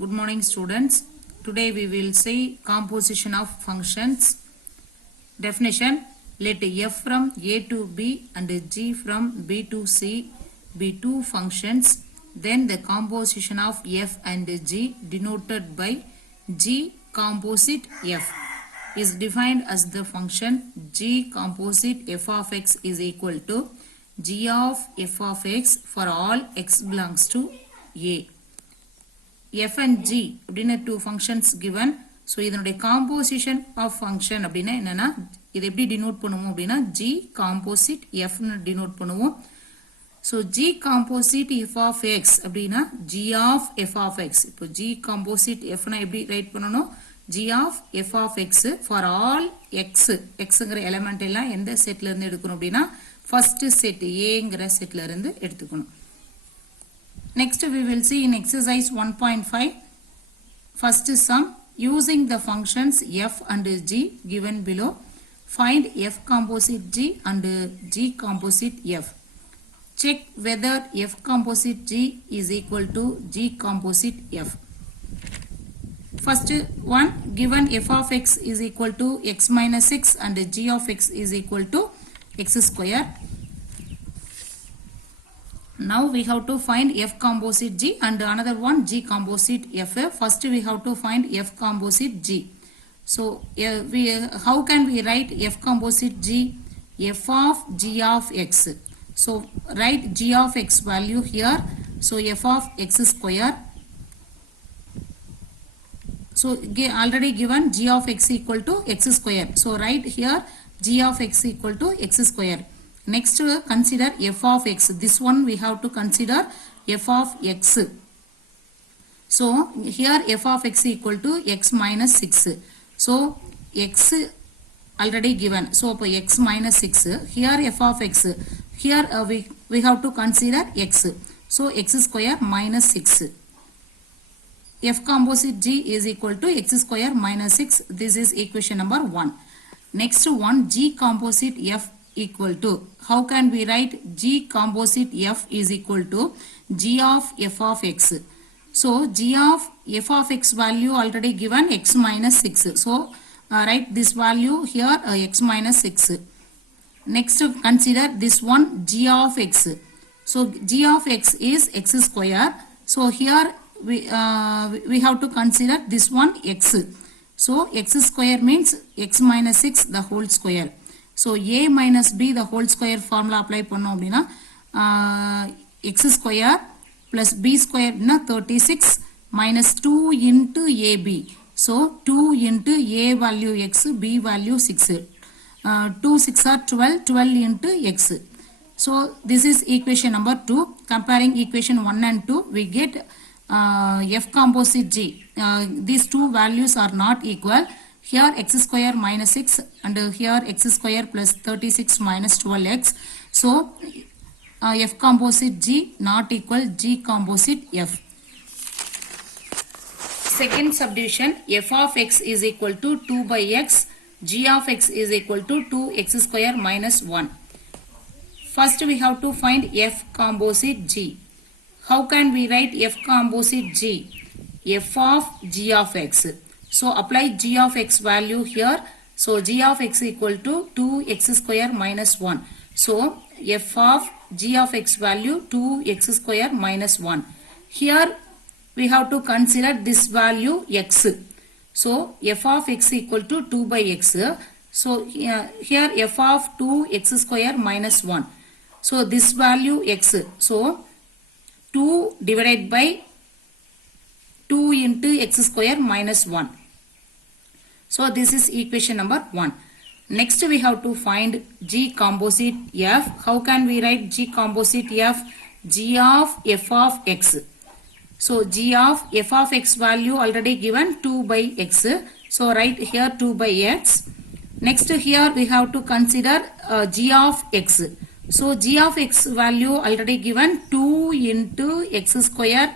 Good morning students. Today we will see composition of functions. Definition: let f from a to b and g from b to c be two functions. Then the composition of f and g denoted by g composite f is defined as the function g composite f of x is equal to g of f of x for all x belongs to a. f and g அப்படின two functions given. so இதனுடைய composition of function அப்படினா என்னன்னா இது எப்படி denote பண்ணுவோம் அப்படினா g composite f னு denote பண்ணுவோம். so g composite f of x அப்படினா g of f of x. இப்போ g composite f னா எப்படி ரைட் பண்ணனும்? g of f of x for all x. xங்கற எலிமெண்ட் எல்லாம் எந்த செட்ல இருந்து எடுக்கணும் அப்படினா first set aங்கற செட்ல இருந்து எடுத்துக்கணும். Next we will see in exercise 1.5 first sum using the functions f and g given below. Find f composite g and g composite f. Check whether f composite g is equal to g composite f. First one, given f of x is equal to x minus 6 and g of x is equal to x square. Now we have to find f composite g and another one g composite f. First we have to find f composite g. So how can we write f composite g? f of g of x. So write g of x value here. So f of x square. So already given g of x equal to x square. So write here g of x equal to x square. Next consider f of x. This one we have to consider f of x. So here f of x equal to x minus 6. So x already given. So x minus 6. Here f of x. Here we have to consider x. So x square minus 6. f composite g is equal to x square minus 6. This is equation number 1. Next one, g composite f equal to, how can we write g composite f is equal to g of f of x. So g of f of x value already given x minus 6. So write this value here x minus 6. Next consider this one g of x. So g of x is x square. So here we have to consider this one x. So x square means x minus 6 the whole square. So a minus b the whole square formula apply பண்ணோம் அப்படினா x square plus b square na 36 minus 2 into ab. So 2 into a value x, b value 6. 2 6 are 12, 12 into x. So this is equation number 2. Comparing equation 1 and 2 we get f composite g. These two values are not equal. Here x square minus 6 and here x square plus 36 minus 12x. So f composite g not equal g composite f. Second subdivision, f of x is equal to 2 by x. g of x is equal to 2x square minus 1. First we have to find f composite g. How can we write f composite g? f of g of x. So apply g of x value here. So g of x equal to 2x square minus 1. So f of g of x value 2x square minus 1. Here we have to consider this value x. So f of x equal to 2 by x. So here f of 2x square minus 1. So this value x. So 2 divided by 2 into x square minus 1. So this is equation number 1. Next we have to find g composite f. How can we write g composite f? g of f of x. So g of f of x value already given 2 by x. So write here 2 by x. Next here we have to consider g of x. So g of x value already given 2 into x square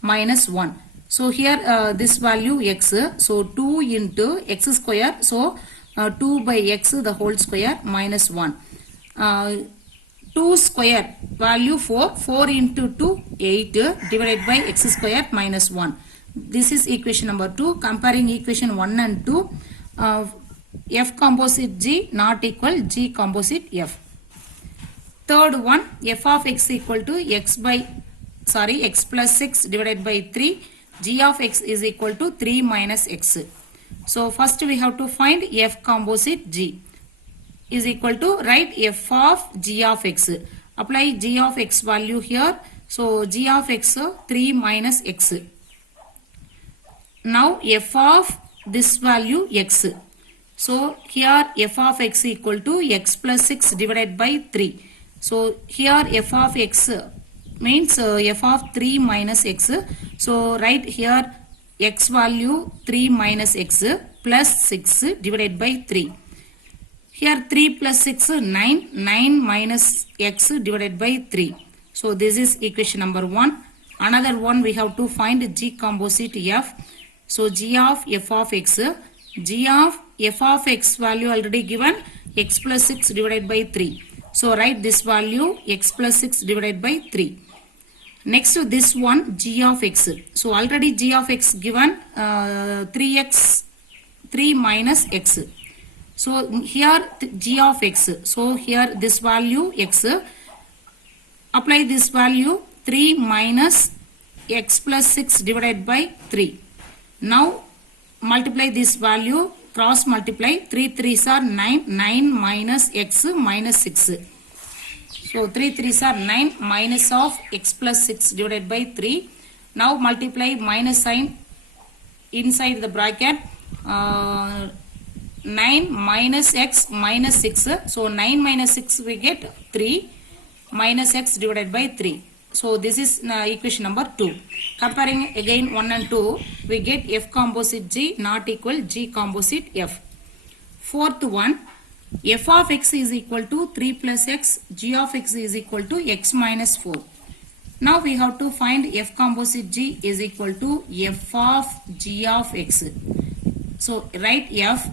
minus 1. So here this value x. So 2 into x square. So 2 by x the whole square minus 1. 2 square value 4 into 2 8 divided by x square minus 1. This is equation number 2. Comparing equation 1 and 2, f composite g not equal g composite f. Third one, f of x equal to x plus 6 divided by 3, g of x is equal to 3 minus x. So first we have to find f composite g is equal to write f of g of x. Apply g of x value here. So g of x 3 minus x. Now f of this value x. So here f of x equal to x plus 6 divided by 3. So here f of x means f of 3 minus x. So write here x value 3 minus x plus 6 divided by 3. Here 3 plus 6 9 minus x divided by 3. So this is equation number 1. Another one we have to find g composite f. So g of f of x. G of f of x value already given x plus 6 divided by 3. So write this value x plus 6 divided by 3. Next to this one g of x. So already g of x given 3 minus x. So here g of x. So here this value x. Apply this value 3 minus x plus 6 divided by 3. Now multiply this value, cross multiply, 3 3s are 9 minus x minus 6. So 3 3s are 9 minus of x plus 6 divided by 3. Now multiply minus sign inside the bracket. 9 minus x minus 6. So 9 minus 6 we get 3 minus x divided by 3. So this is equation number 2. Comparing again 1 and 2, we get f composite g not equal g composite f. Fourth one, f of x is equal to 3 plus x, g of x is equal to x minus 4. Now we have to find f composite g is equal to f of g of x. So write f,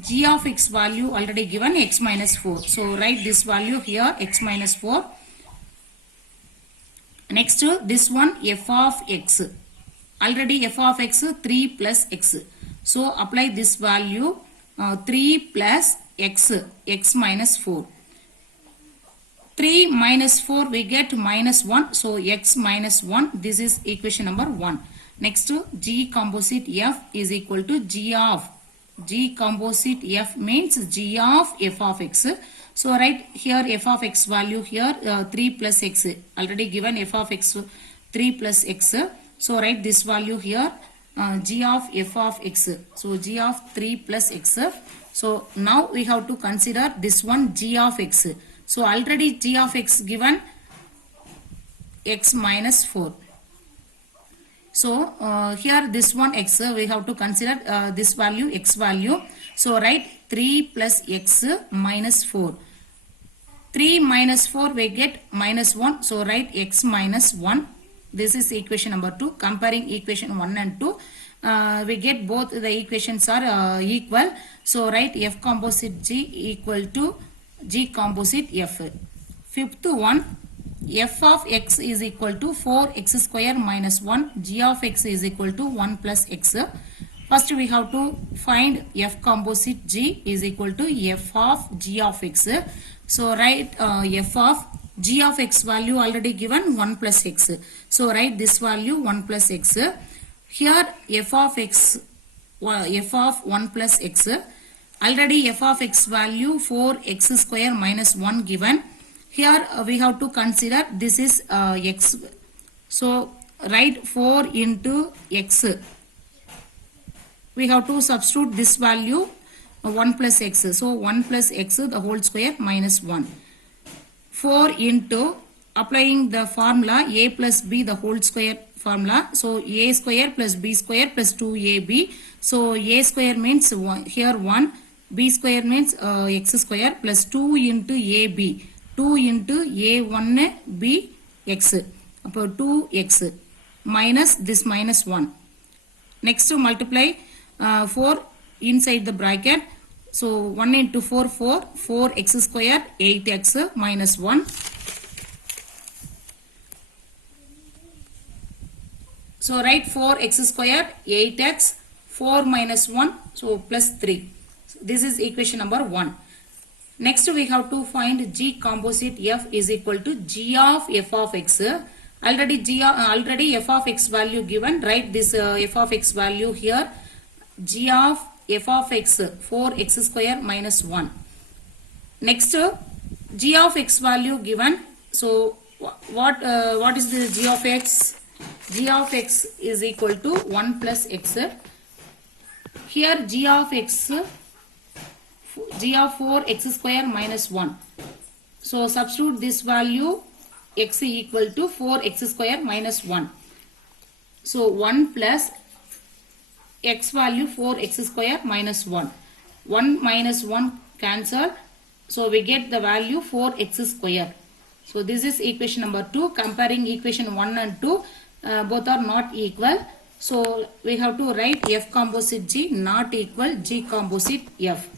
g of x value already given x minus 4. So write this value here x minus 4. Next this one f of x. Already f of x 3 plus x. So apply this value 3 plus x minus 4. 3 minus 4 we get minus 1. So x minus 1. This is equation number 1. Next g composite f is equal to g composite f means g of f of x. So write here f of x value here 3 plus x. Already given f of x 3 plus x. So write this value here g of f of x. So g of 3 plus x. So now we have to consider this one g of x. So already g of x given x minus 4. So here this one x we have to consider this value x value. So write 3 plus x minus 4. 3 minus 4 we get minus 1. So write x minus 1. This is equation number 2. Comparing equation 1 and 2, we get both the equations are equal. So write f composite g equal to g composite f. Fifth one, f of x is equal to 4x square minus 1. G of x is equal to 1 plus x. First we have to find f composite g is equal to f of g of x. So write f of g of x value already given 1 plus x. So write this value 1 plus x. Here f of x, f of 1 plus x. Already f of x value 4x square minus 1 given. Here we have to consider this is x. So write 4 into x. We have to substitute this value 1 plus x. So 1 plus x the whole square minus 1. 4 into applying the formula a plus b the whole square formula. So a square plus b square plus 2ab. So a square means here 1. B square means x square plus 2 into ab. 2 into a1b x. About 2x minus this minus 1. Next to multiply 4 inside the bracket. So 1 into 4, 4x square 8x minus 1. So write 4x square 8x 4 minus 1 so plus 3. So this is equation number 1. Next we have to find G composite f is equal to G of f of x. Already f of x value given. Write this f of x value here. G of f of x 4x square minus 1. Next G of x value given. So what is the G of x? G of x is equal to 1 plus x. Here G of x, G of 4x square minus 1. So substitute this value x equal to 4x square minus 1. So 1 plus x value 4x square minus 1. 1 minus 1 cancel. So we get the value 4x square. So this is equation number 2. Comparing equation 1 and 2, both are not equal. So we have to write f composite G not equal G composite f.